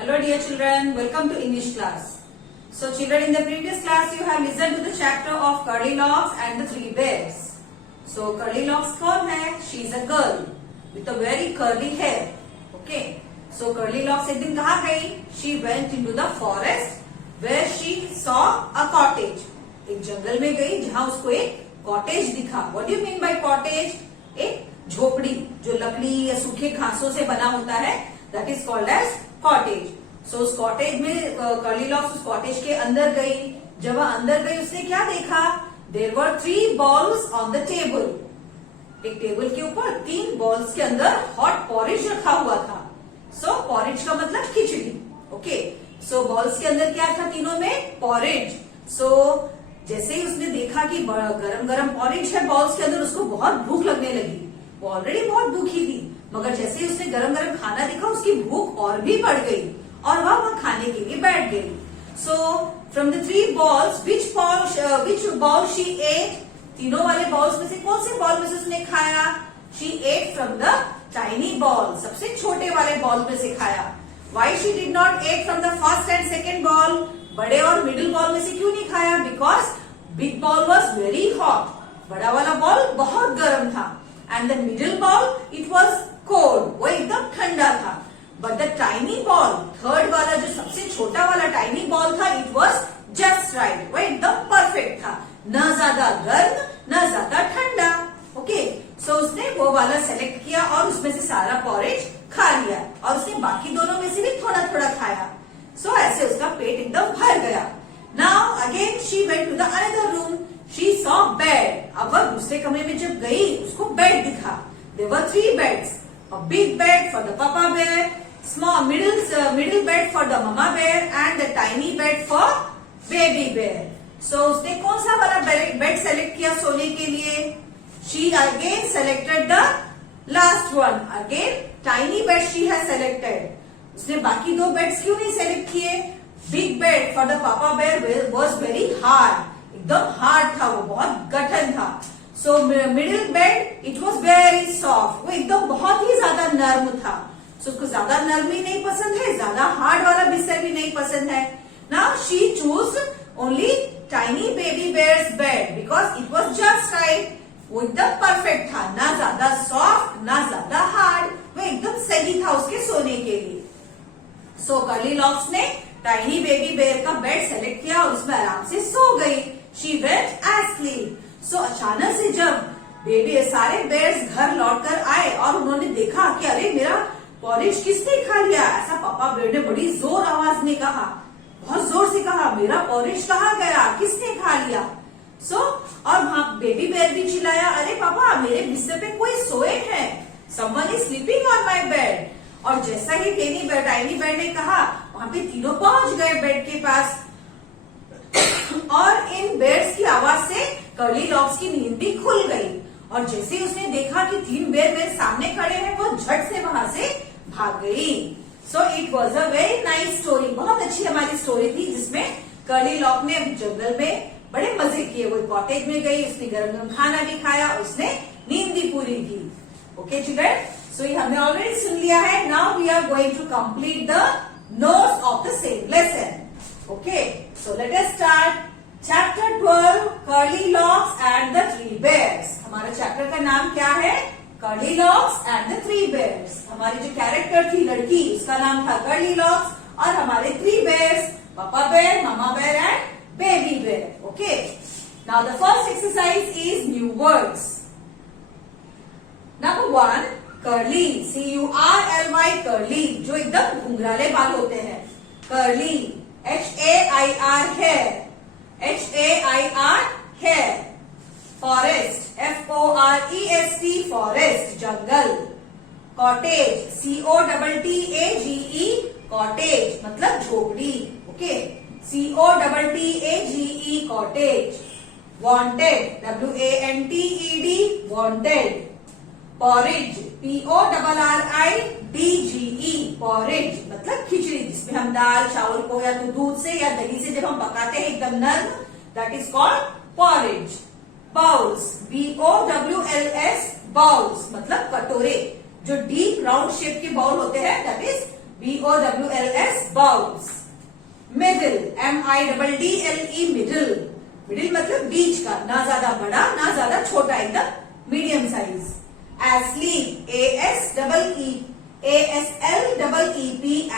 Hello dear children, welcome to English class. So children, in the previous class you have listened to the chapter of Goldilocks and the Three Bears. So Goldilocks कौन है? She is a girl with a very curly hair. Okay. So Goldilocks एक दिन कहाँ गई? She went into the forest where she saw a cottage. एक जंगल में गई जहाँ उसको एक कॉटेज दिखा. What do you mean by cottage? एक झोपड़ी जो लकड़ी या सूखे घासों से बना होता है. That is called as cottage. So उस कॉटेज में कर्लीलॉक्स उस कॉटेज के अंदर गई. जब वह अंदर गई उसने क्या देखा? There were 3 balls on the table. एक टेबल के ऊपर 3 बॉल्स के अंदर हॉट पॉरेज रखा हुआ था. सो पॉरेज का मतलब खिचड़ी. ओके. सो बॉल्स के अंदर क्या था? तीनों में पॉरेज. सो जैसे ही उसने देखा कि गरम गरम पॉरेज है बॉल्स के अंदर, उसको बहुत भूख लगने लगी. वो ऑलरेडी बहुत भूखी थी, मगर जैसे ही उसने गरम गरम खाना देखा उसकी भूख और भी बढ़ गई और वह वहां खाने के लिए बैठ गई. So from the 3 balls which ball she ate? तीनों वाले बॉल्स में से कौन से बॉल में से उसने खाया? She ate from the tiny ball, सबसे छोटे वाले बॉल में से खाया. Why she did not eat from the first and second ball? बड़े और मिडिल बॉल में से क्यों नहीं खाया? Because big ball was very hot. बड़ा वाला बॉल बहुत गर्म था and the middle ball it was cold, वो एकदम ठंडा था. But the tiny ball, third वाला जो सबसे छोटा वाला टाइनी बॉल था, इट वॉज जस्ट राइट, वो एकदम परफेक्ट था. न ज्यादा गर्म न ज्यादा ठंडा. ओके. सो उसने वो वाला सेलेक्ट किया और उसमें से सारा पॉरेज खा लिया और उसने बाकी दोनों में से भी थोड़ा थोड़ा खाया. सो ऐसे उसका पेट एकदम भर गया. Now again she went to the another room. She saw bed. अब वह दूसरे कमरे में जब गई उसको बेड दिखा. There were 3 beds. A big bed for the papa bear, middle bed for the mama bear, and the tiny bed for baby bear. So उसने कौन सा वाला बेड सेलेक्ट किया सोने के लिए? She again selected the last one. Again tiny bed she has selected. उसने बाकी 2 बेड्स क्यों नहीं सेलेक्ट किए? Big bed for the papa bear was very hard. एकदम हार्ड था, वो बहुत कठिन था. So middle bed it was very soft, वो एकदम बहुत ही ज्यादा नर्म था. सो उसको ज्यादा नर्म भी नहीं पसंद है, ज्यादा हार्ड वाला बिस्तर भी नहीं पसंद है. Now she choose only tiny baby bears bed because it was just right. वो एकदम परफेक्ट था, ना ज्यादा सॉफ्ट ना ज्यादा हार्ड, वो एकदम सही था उसके सोने के लिए. सो कर्लीलॉक्स ने टाइनी बेबी बेयर का बेड सेलेक्ट किया और उसमें आराम से सो गई. She went asleep. सो अचानक से जब बेबी सारे बेयर्स घर लौटकर आए और उन्होंने देखा कि अरे मेरा पॉरेज किसने खा लिया, ऐसा पापा बेयर ने बड़ी जोर आवाज में कहा, बहुत जोर से कहा, मेरा पॉरेज कहाँ गया, किसने खा लिया? सो और वहां बेबी बेयर भी चिल्लाया, अरे पापा मेरे बिस्तर पे कोई सोए हैं, someone is sleeping on my bed. और जैसा ही टाइनी बेड ने कहा वहां पे तीनों पहुंच गए बेड के पास और इन बेयर्स की आवाज से कर्लीलॉक्स की नींद भी खुल गई. और जैसे ही उसने देखा कि 3 बेयर मेरे सामने खड़े हैं, वो झट से वहां से भाग गई. So it was a very nice story. बहुत अच्छी हमारी स्टोरी थी जिसमें कर्लीलॉक ने जंगल में बड़े मजे किए. वो कॉटेज में गई, उसने गरम गरम खाना भी खाया, उसने नींद भी पूरी की. ओके चिल्ड्रन, सो ये हमने ऑलरेडी सुन लिया है. Now we are going to complete the notes of the same lesson. Okay, so let us start chapter 12 Goldilocks and the 3 bears. हमारा चैप्टर का नाम क्या है? Goldilocks and the 3 bears. हमारी जो कैरेक्टर थी लड़की, उसका नाम था Goldilocks और हमारे 3 bears, Papa bear, Mama bear and baby bear. Okay. Now the first exercise is new words. Number 1, curly. C-U-R-L-Y, curly. जो एकदम घुंघराले बाल होते हैं. Curly. H-A-I-R, hair. H-A-I-R, hair. Forest. F-O-R-E-S-T, forest, jungle. Cottage. C-O-T-T-A-G-E, cottage, मतलब झोपड़ी. Okay. C-O-T-T-A-G-E, cottage. Wanted. W-A-N-T-E-D, wanted. Porridge. P-O-R-R-I-D-G-E, porridge, मतलब खिचड़ी, जिसमें हम दाल चावल को या तो दूध से या दही से जब हम पकाते हैं एकदम नर्म, that is called porridge. Bowls. B-O-W-L-S, bowls, मतलब कटोरे. जो डीप राउंड शेप के बाउल होते हैं, that is BOWLS bowls. Middle, MIDDLE middle. Middle मतलब बीच का, ना ज्यादा बड़ा ना ज्यादा छोटा, एकदम medium size. Asleep, ASLEEP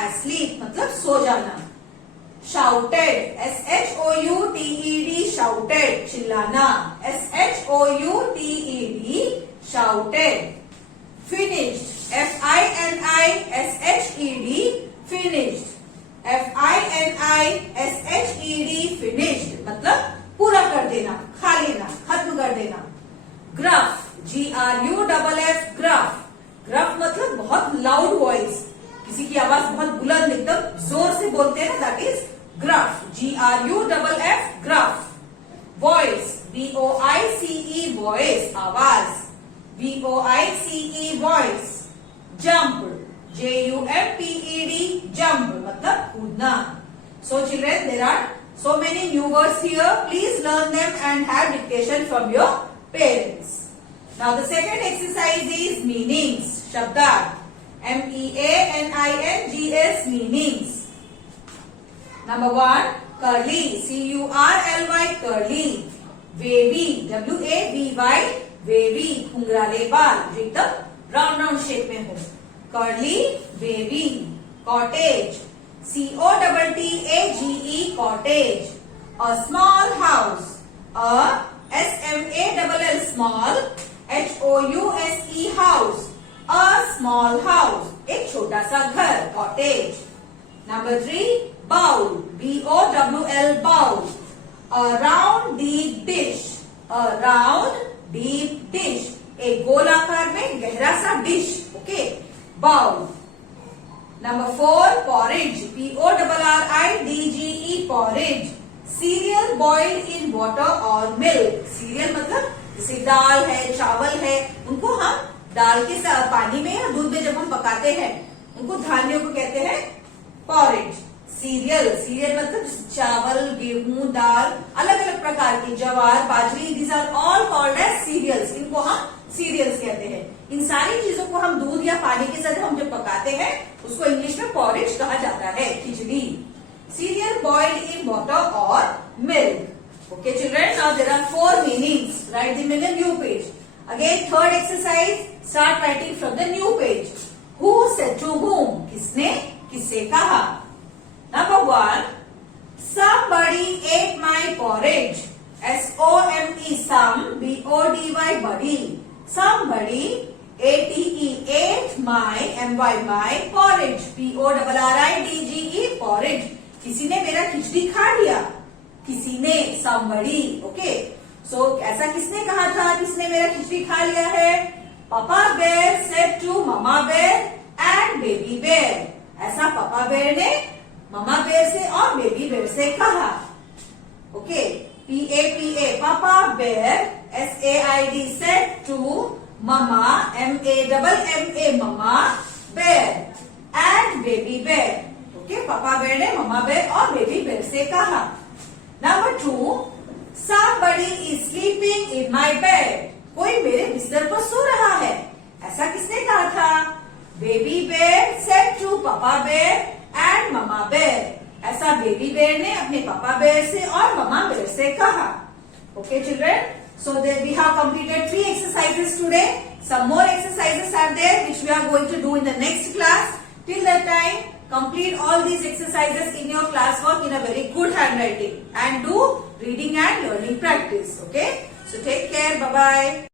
asleep मतलब सो जाना. Shouted, SHOUTED shouted चिल्लाना. SHOUTED shouted. Finished, FINISHED finished. FINISHED finished मतलब पूरा कर देना, खा लेना, खत्म कर देना. Gruff, GRUFF gruff. ग्रफ मतलब बहुत लाउड वॉइस, किसी की आवाज बहुत बुलंद एकदम जोर से बोलते हैं ना, that is gruff. GRUFF gruff. Voice, VOICE voice आवाज. VOICE voice. Jump, JUMPED jump मतलब कूदना. So children, there are so many new words here. Please learn them and have dictation from your parents. Now the second exercise is meanings. Shabdat. MEANINGS meanings. Number 1, curly. CURLY curly. Wavy. WAVY wavy. घुंघराले बाल जो एकदम round shape में हो. Curly, wavy. Cottage. COTTAGE cottage. A small house. SMALL small. HOUSE house. A small house. एक छोटा सा घर, cottage. Number 3, bowl. BOWL bowl. A round deep dish. A round deep dish. एक गोलाकार में गहरा सा dish. Okay, bowl. Number 4, porridge. PORRIDGE porridge. Cereal boiled in water or milk. Cereal मतलब जैसे दाल है, चावल है, उनको हम दाल के साथ पानी में या दूध में जब हम पकाते हैं, उनको धान्यों को कहते हैं पॉरेज. सीरियल, सीरियल मतलब चावल, गेहूं, दाल, अलग अलग प्रकार की, ज्वार, बाजरी, these are all called as cereals. इनको हम सीरियल्स कहते हैं. इन सारी चीजों को हम दूध या पानी के साथ हम जब पकाते हैं, उसको इंग्लिश में पॉरेज कहा जाता है, खिचड़ी. Cereal boiled in water or milk. Okay children, now there are 4 meanings. Write them in the new page. Again third exercise, start writing from the new page. Who said to whom? किसने किससे कहा. Number 1, somebody ate my porridge. SOME some, BODY buddy. Somebody ate my porridge. PORRIDGE porridge. किसी ने मेरा खिचड़ी खा लिया. किसी ने, somebody. ओके, सो ऐसा किसने कहा था, किसने मेरा खिचड़ी खा लिया है. Papa bear said to mama bear and baby bear. ऐसा पापा बेर ने ममा बेर से और बेबी बेर से कहा. Okay, PAPA papa bear. SAID said to mama. MAMMA mama bear and baby bear. Okay, papa bear ने ममा बेर और बेबी बेर से कहा. Number 2, somebody is sleeping in my bed. कोई मेरे बिस्तर पर सो रहा है. ऐसा किसने कहा था. बेबी बेर सेड टू पापा बेर एंड ममा बेर. ऐसा बेबी बेर ने अपने पापा बेर से और ममा बेर से कहा. Okay children, so that we have completed 3 exercises today. Some more exercises are there which we are going to do in the next class. Till that time, complete all these exercises in your classwork in a very good handwriting and do reading and learning practice. Okay, so take care. Bye bye.